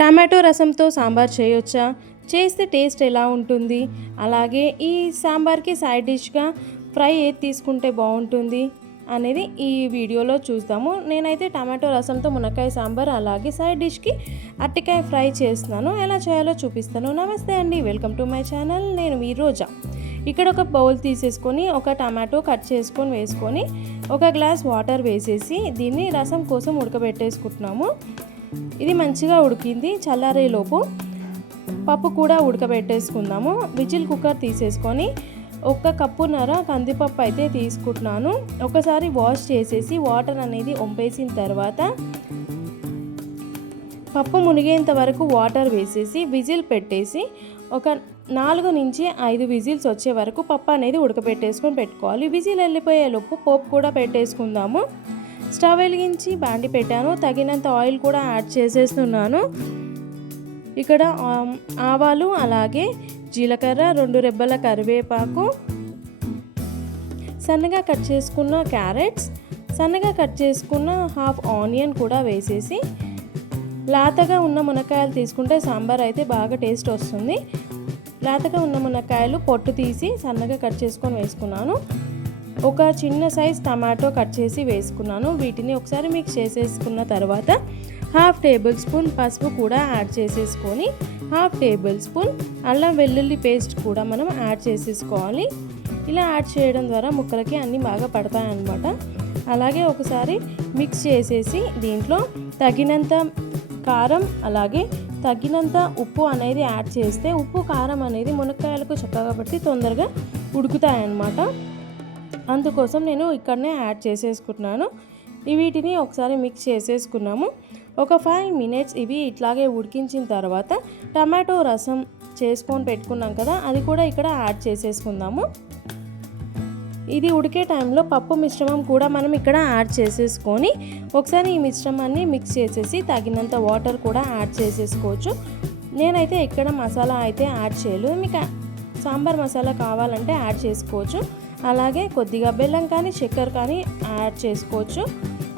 Tomato రసంతో సాంబార్ చేయొచ్చా? చేస్తే టేస్ట్ ఎలా ఉంటుంది? అలాగే ఈ సాంబార్కి సైడ్ డిష్గా ఫ్రై ఏది తీసుకుంటే బాగుంటుంది అనేది ఈ వీడియోలో చూద్దాము. నేనైతే టమాటో రసంతో మునక్కాయ సాంబార్ అలాగే సైడ్ డిష్కి అరటికాయ ఫ్రై చేస్తున్నాను. ఎలా చేయాలో చూపిస్తాను. నమస్తే అండి, వెల్కమ్ టు మై ఛానల్. నేను మీ రోజా. ఇక్కడ ఒక బౌల్ తీసేసుకొని ఒక టమాటో కట్ చేసుకొని వేసుకొని ఒక గ్లాస్ వాటర్ వేసేసి దీన్ని రసం కోసం ఉడకబెట్టేసుకుంటున్నాము. ఇది మంచిగా ఉడికింది. చల్లారేలోపు పప్పు కూడా ఉడకబెట్టేసుకుందాము. విజిల్ కుక్కర్ తీసేసుకొని 1 కప్పున్నర కందిపప్పు అయితే తీసుకుంటున్నాను. ఒకసారి వాష్ చేసేసి వాటర్ అనేది వంపేసిన తర్వాత పప్పు మునిగేంత వరకు వాటర్ వేసేసి విజిల్ పెట్టేసి ఒక 4 నుంచి 5 విజిల్స్ వచ్చే వరకు పప్పు అనేది ఉడకబెట్టేసుకొని పెట్టుకోవాలి. విజిల్ వెళ్ళిపోయేలోపు పోపు కూడా పెట్టేసుకుందాము. స్టవ్ వెలిగించి బాండి పెట్టాను. తగినంత ఆయిల్ కూడా యాడ్ చేసేస్తున్నాను. ఇక్కడ ఆవాలు అలాగే జీలకర్ర, 2 రెబ్బల కరివేపాకు, సన్నగా కట్ చేసుకున్న క్యారెట్స్, సన్నగా కట్ చేసుకున్న హాఫ్ ఆనియన్ కూడా వేసేసి లేతగా ఉన్న మునక్కాయలు తీసుకుంటే సాంబార్ అయితే బాగా టేస్ట్ వస్తుంది. లేతగా ఉన్న మునక్కాయలు పొట్టు తీసి సన్నగా కట్ చేసుకొని వేసుకున్నాను. ఒక చిన్న సైజ్ టమాటో కట్ చేసి వేసుకున్నాను. వీటిని ఒకసారి మిక్స్ చేసేసుకున్న తర్వాత హాఫ్ టేబుల్ స్పూన్ పసుపు కూడా యాడ్ చేసేసుకొని హాఫ్ టేబుల్ స్పూన్ అల్లం వెల్లుల్లి పేస్ట్ కూడా మనం యాడ్ చేసేసుకోవాలి. ఇలా యాడ్ చేయడం ద్వారా ముక్కలకి అన్నీ బాగా పడతాయన్నమాట. అలాగే ఒకసారి మిక్స్ చేసేసి దీంట్లో తగినంత కారం అలాగే తగినంత ఉప్పు అనేది యాడ్ చేస్తే ఉప్పు కారం అనేది మునక్కాయలకు చక్కగా పట్టి తొందరగా ఉడుకుతాయన్నమాట. అందుకోసం నేను ఇక్కడనే యాడ్ చేసేసుకుంటున్నాను. వీటిని ఒకసారి మిక్స్ చేసేసుకున్నాము. ఒక 5 మినిట్స్ ఇవి ఇట్లాగే ఉడికించిన తర్వాత టమాటో రసం చేసుకొని పెట్టుకున్నాం కదా, అది కూడా ఇక్కడ యాడ్ చేసేసుకుందాము. ఇది ఉడికే టైంలో పప్పు మిశ్రమం కూడా మనం ఇక్కడ యాడ్ చేసేసుకొని ఒకసారి ఈ మిశ్రమాన్ని మిక్స్ చేసేసి తగినంత వాటర్ కూడా యాడ్ చేసేసుకోవచ్చు. నేనైతే ఇక్కడ మసాలా అయితే యాడ్ చేయలేదు. మీకు సాంబార్ మసాలా కావాలంటే యాడ్ చేసుకోవచ్చు. అలాగే కొద్దిగా బెల్లం కానీ చక్కెర కానీ యాడ్ చేసుకోవచ్చు.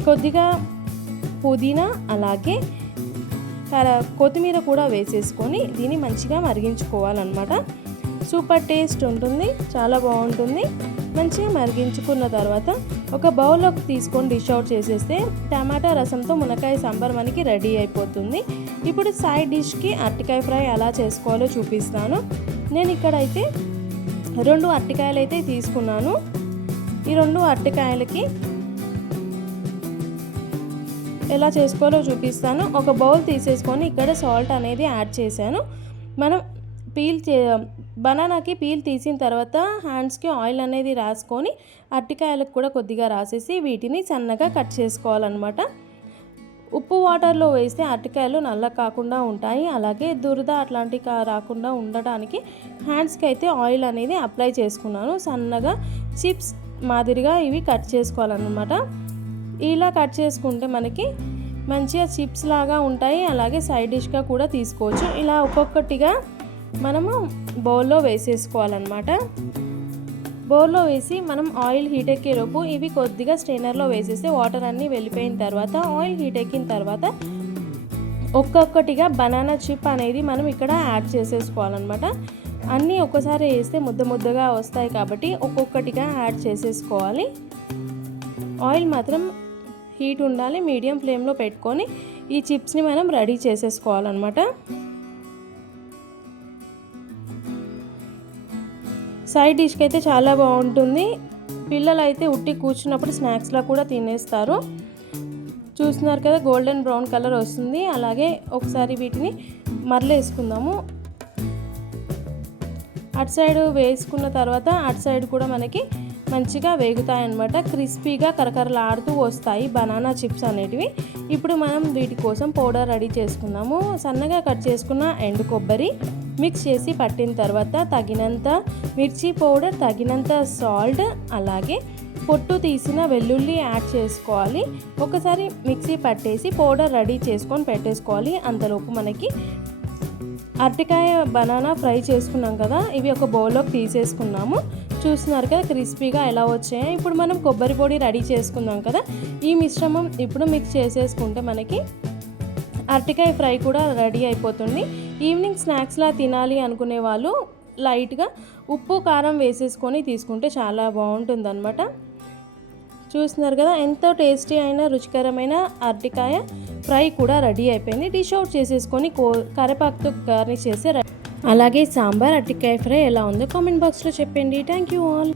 కొద్దిగా పుదీనా అలాగే కొత్తిమీర కూడా వేసేసుకొని దీన్ని మంచిగా మరిగించుకోవాలన్నమాట. సూపర్ టేస్ట్ ఉంటుంది, చాలా బాగుంటుంది. మంచిగా మరిగించుకున్న తర్వాత ఒక బౌల్లోకి తీసుకొని డిష్ అవుట్ చేసేస్తే టమాటా రసంతో మునక్కాయ సాంబార్ మనకి రెడీ అయిపోతుంది. ఇప్పుడు సైడ్ డిష్కి అరటికాయ ఫ్రై ఎలా చేసుకోవాలో చూపిస్తాను. నేను ఇక్కడైతే 2 అరటికాయలు అయితే తీసుకున్నాను. ఈ 2 అరటికాయలకి ఎలా చేసుకోవాలో చూపిస్తాను. ఒక బౌల్ తీసేసుకొని ఇక్కడ సాల్ట్ అనేది యాడ్ చేశాను. మనం బనానాకి పీల్ తీసిన తర్వాత హ్యాండ్స్కి ఆయిల్ అనేది రాసుకొని అరటికాయలకు కూడా కొద్దిగా రాసేసి వీటిని సన్నగా కట్ చేసుకోవాలన్నమాట. ఉప్పు వాటర్లో వేస్తే అరటికాయలు నల్ల కాకుండా ఉంటాయి. అలాగే దురద అట్లాంటివి రాకుండా ఉండడానికి హ్యాండ్స్కి అయితే ఆయిల్ అనేది అప్లై చేసుకున్నాను. సన్నగా చిప్స్ మాదిరిగా ఇవి కట్ చేసుకోవాలన్నమాట. ఇలా కట్ చేసుకుంటే మనకి మంచిగా చిప్స్ లాగా ఉంటాయి. అలాగే సైడ్ డిష్గా కూడా తీసుకోవచ్చు. ఇలా ఒక్కొక్కటిగా మనము బౌల్లో వేసేసుకోవాలన్నమాట. బౌల్లో వేసి మనం ఆయిల్ హీట్ ఎక్కేలోపు ఇవి కొద్దిగా స్ట్రైనర్లో వేసేస్తే వాటర్ అన్నీ వెళ్ళిపోయిన తర్వాత ఆయిల్ హీట్ ఎక్కిన తర్వాత ఒక్కొక్కటిగా బనానా చిప్ అనేది మనం ఇక్కడ యాడ్ చేసేసుకోవాలన్నమాట. అన్నీ ఒక్కసారి వేస్తే ముద్ద ముద్దగా వస్తాయి కాబట్టి ఒక్కొక్కటిగా యాడ్ చేసేసుకోవాలి. ఆయిల్ మాత్రం హీట్ ఉండాలి. మీడియం ఫ్లేమ్లో పెట్టుకొని ఈ చిప్స్ని మనం రెడీ చేసేసుకోవాలన్నమాట. సైడ్ డిష్కి అయితే చాలా బాగుంటుంది. పిల్లలు అయితే ఉట్టి కూర్చున్నప్పుడు స్నాక్స్లా కూడా తినేస్తారు. చూస్తున్నారు కదా, గోల్డెన్ బ్రౌన్ కలర్ వస్తుంది. అలాగే ఒకసారి వీటిని మరలేసుకుందాము. అటు సైడ్ వేసుకున్న తర్వాత అటు సైడ్ కూడా మనకి మంచిగా వేగుతాయన్నమాట. క్రిస్పీగా కరకరలాడుతూ వస్తాయి బనానా చిప్స్ అనేటివి. ఇప్పుడు మనం వీటి కోసం పౌడర్ రెడీ చేసుకుందాము. సన్నగా కట్ చేసుకున్న ఎండు కొబ్బరి మిక్స్ చేసి పట్టిన తర్వాత తగినంత మిర్చి పౌడర్, తగినంత సాల్ట్ అలాగే పొట్టు తీసిన వెల్లుల్లి యాడ్ చేసుకోవాలి. ఒకసారి మిక్సీ పట్టేసి పౌడర్ రెడీ చేసుకొని పెట్టేసుకోవాలి. అంతలోపు మనకి అరటికాయ బనానా ఫ్రై చేసుకున్నాం కదా, ఇవి ఒక బౌల్లోకి తీసేసుకున్నాము. చూస్తున్నారు కదా క్రిస్పీగా ఎలా వచ్చాయో. ఇప్పుడు మనం కొబ్బరి పొడి రెడీ చేసుకుందాం కదా, ఈ మిశ్రమం ఇప్పుడు మిక్స్ చేసేసుకుంటే మనకి అరటికాయ ఫ్రై కూడా రెడీ అయిపోతుంది. ఈవినింగ్ స్నాక్స్లా తినాలి అనుకునే వాళ్ళు లైట్గా ఉప్పు కారం వేసేసుకొని తీసుకుంటే చాలా బాగుంటుందన్నమాట. చూస్తున్నారు కదా, ఎంతో టేస్టీ అయిన రుచికరమైన అరటికాయ ఫ్రై కూడా రెడీ అయిపోయింది. డిష్ అవుట్ చేసేసుకొని కరివేపాకుతో గార్నిష్ చేసి అలాగే సాంబార్ అరటికాయ ఫ్రై ఎలా ఉందో కామెంట్ బాక్స్లో చెప్పండి. Thank you all.